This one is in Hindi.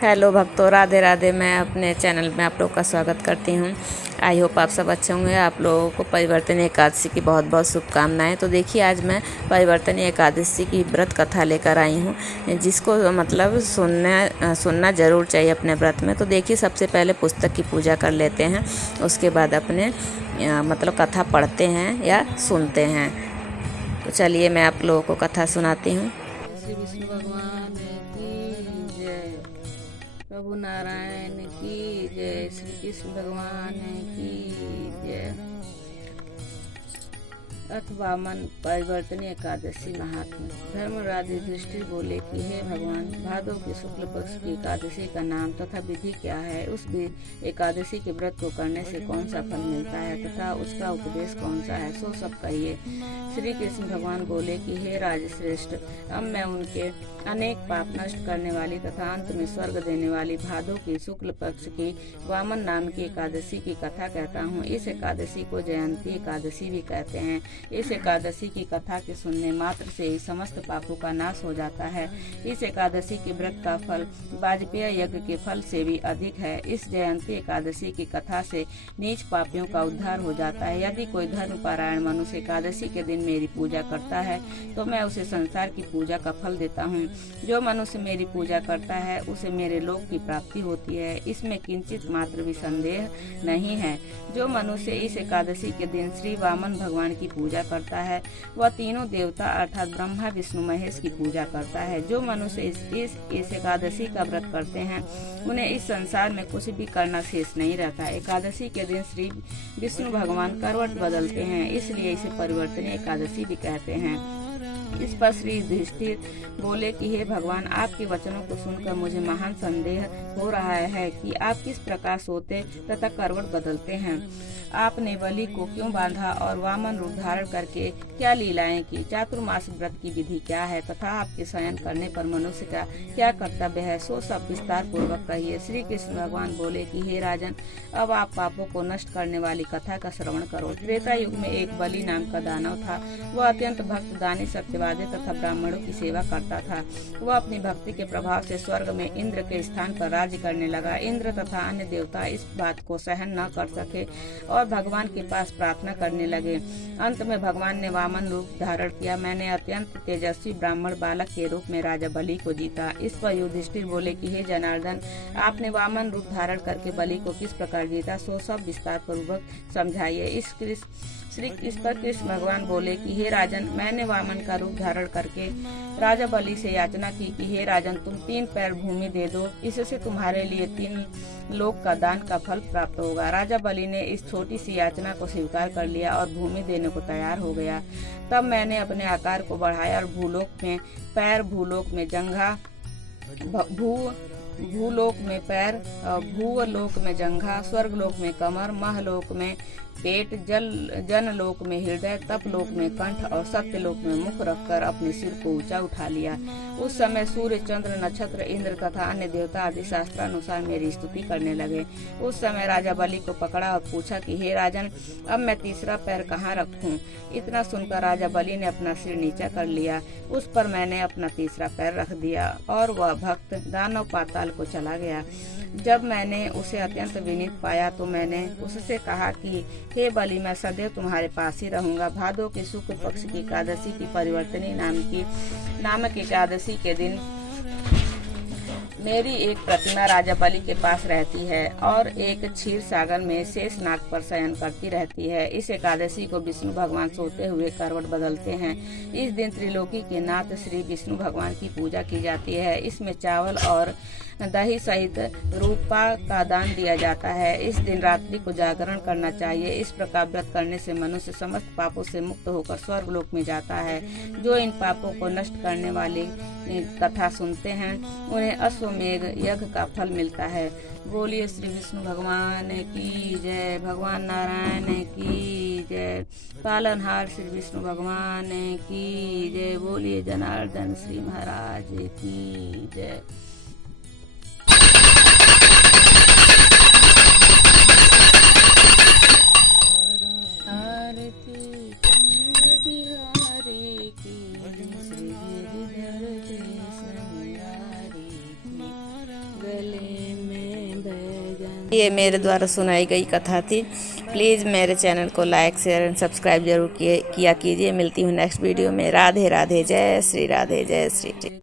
हेलो भक्तों, राधे राधे। मैं अपने चैनल में आप लोग का स्वागत करती हूँ। आई होप आप सब अच्छे होंगे। आप लोगों को परिवर्तन एकादशी की बहुत बहुत शुभकामनाएं। तो देखिए, आज मैं परिवर्तन एकादशी की व्रत कथा लेकर आई हूँ, जिसको मतलब सुनना ज़रूर चाहिए अपने व्रत में। तो देखिए, सबसे पहले पुस्तक की पूजा कर लेते हैं, उसके बाद अपने मतलब कथा पढ़ते हैं या सुनते हैं। तो चलिए, मैं आप लोगों को कथा सुनाती हूँ। श्री विष्णु भगवान की जय। प्रभु नारायण की जय। श्री कृष्ण भगवान की जय। अथ वामन परिवर्तनी एकादशी महात्म्य। धर्मराज युधिष्ठिर बोले कि हे भगवान, भादो के शुक्ल पक्ष की एकादशी का नाम तथा विधि क्या है? उस एकादशी के व्रत को करने से कौन सा फल मिलता है तथा उसका उपदेश कौन सा है, सो सब कहिए। श्री कृष्ण भगवान बोले कि हे राजश्रेष्ठ, अब मैं उनके अनेक पाप नष्ट करने वाली तथा अंत में स्वर्ग देने वाली भादो की शुक्ल पक्ष की वामन नाम की एकादशी की कथा कहता हूँ। इस एकादशी को जयंती एकादशी भी कहते हैं। इस एकादशी की कथा के सुनने मात्र से ही समस्त पापों का नाश हो जाता है। इस एकादशी के व्रत का फल वाजपेय यज्ञ के फल से भी अधिक है। इस जयंती एकादशी की कथा से नीच पापियों का उद्धार हो जाता है। यदि कोई धर्मपरायण मनुष्य एकादशी के दिन मेरी पूजा करता है तो मैं उसे संसार की पूजा का फल देता हूँ। जो मनुष्य मेरी पूजा करता है उसे मेरे लोक की प्राप्ति होती है, इसमें किंचित मात्र भी संदेह नहीं है। जो मनुष्य इस एकादशी के दिन श्री वामन भगवान की पूजा करता है वह तीनों देवता अर्थात ब्रह्मा विष्णु महेश की पूजा करता है। जो मनुष्य इस एकादशी का व्रत करते हैं उन्हें इस संसार में कुछ भी करना शेष नहीं रहता। एकादशी के दिन श्री विष्णु भगवान करवट बदलते हैं, इसलिए इसे परिवर्तनीय एकादशी भी कहते हैं। इस पर श्री युधिष्ठिर बोले कि हे भगवान, आपके वचनों को सुनकर मुझे महान संदेह हो रहा है कि आप किस प्रकार सोते तथा करवट बदलते हैं। आपने बलि को क्यों बांधा और वामन रूप धारण करके क्या लीलाएं की? चातुर्मास व्रत की विधि क्या है तथा आपके शयन करने पर मनुष्य का क्या कर्तव्य है, सो सब विस्तार पूर्वक कहिए। श्री कृष्ण भगवान बोले कि हे राजन, अब आप पापों को नष्ट करने वाली कथा का श्रवण करो। त्रेता युग में एक बलि नाम का दानव था। वह अत्यंत भक्त, दानी, सत्यवादी तथा ब्राह्मणों की सेवा करता था। वह अपनी भक्ति के प्रभाव से स्वर्ग में इंद्र के स्थान पर राज्य करने लगा। इंद्र तथा अन्य देवता इस बात को सहन न कर सके और भगवान के पास प्रार्थना करने लगे। अंत में भगवान ने वामन रूप धारण किया। मैंने अत्यंत तेजस्वी ब्राह्मण बालक के रूप में राजा बलि को जीता। इस पर युधिष्ठिर बोले कि हे जनार्दन, आपने वामन रूप धारण करके बलि को किस प्रकार जीता, सो सब विस्तार पूर्वक समझाइए। इस पर कृष्ण भगवान बोले कि हे राजन, मैंने वामन का रूप धारण करके राजा बलि से याचना की कि हे राजन, तुम 3 पैर भूमि दे दो, इससे तुम्हारे लिए 3 लोक का दान का फल प्राप्त होगा। राजा बलि ने इस छोटी सी याचना को स्वीकार कर लिया और भूमि देने को तैयार हो गया। तब मैंने अपने आकार को बढ़ाया और भूलोक में पैर, भूलोक में जंघा, भूलोक में पैर, भूलोक में जंघा, स्वर्गलोक में कमर, महलोक में पेट, जनलोक में हृदय, तपलोक में कंठ और सत्यलोक में मुख रखकर अपने सिर को ऊंचा उठा लिया। उस समय सूर्य, चंद्र, नक्षत्र, इंद्र तथा अन्य देवता आदि शास्त्रानुसार मेरी स्तुति करने लगे। उस समय राजा बलि को पकड़ा और पूछा कि हे राजन, अब मैं तीसरा पैर कहाँ रखूं? इतना सुनकर राजा बलि ने अपना सिर नीचा कर लिया। उस पर मैंने अपना तीसरा पैर रख दिया और वह भक्त दानव पाताल को चला गया। जब मैंने उसे अत्यंत विनीत पाया तो मैंने उससे कहा कि हे बलि, मैं सदैव तुम्हारे पास ही रहूंगा। भादो के शुक्ल पक्ष की एकादशी की परिवर्तनी नामक एकादशी के दिन मेरी एक प्रतिमा राजा बलि के पास रहती है और एक क्षीर सागर में शेष नाग पर शयन करती रहती है। इस एकादशी को विष्णु भगवान सोते हुए करवट बदलते हैं। इस दिन त्रिलोकी के नाथ श्री विष्णु भगवान की पूजा की जाती है। इसमें चावल और दही सहित रूपा का दान दिया जाता है। इस दिन रात्रि को जागरण करना चाहिए। इस प्रकार व्रत करने से मनुष्य समस्त पापों से मुक्त होकर स्वर्गलोक में जाता है। जो इन पापों को नष्ट करने वाली कथा सुनते हैं उन्हें अश्वमेघ यज्ञ का फल मिलता है। बोलिए श्री विष्णु भगवान की जय। भगवान नारायण की जय। पालनहार श्री विष्णु भगवान की जय। बोलिए जनार्दन श्री महाराज की जय। आरती कुंज बिहारी की, श्री गिरधर कृष्ण मुरारी की। गले ये मेरे द्वारा सुनाई गई कथा थी। प्लीज़ मेरे चैनल को लाइक शेयर एंड सब्सक्राइब जरूर किया कीजिए। मिलती हूँ नेक्स्ट वीडियो में। राधे राधे, जय श्री राधे, जय श्री।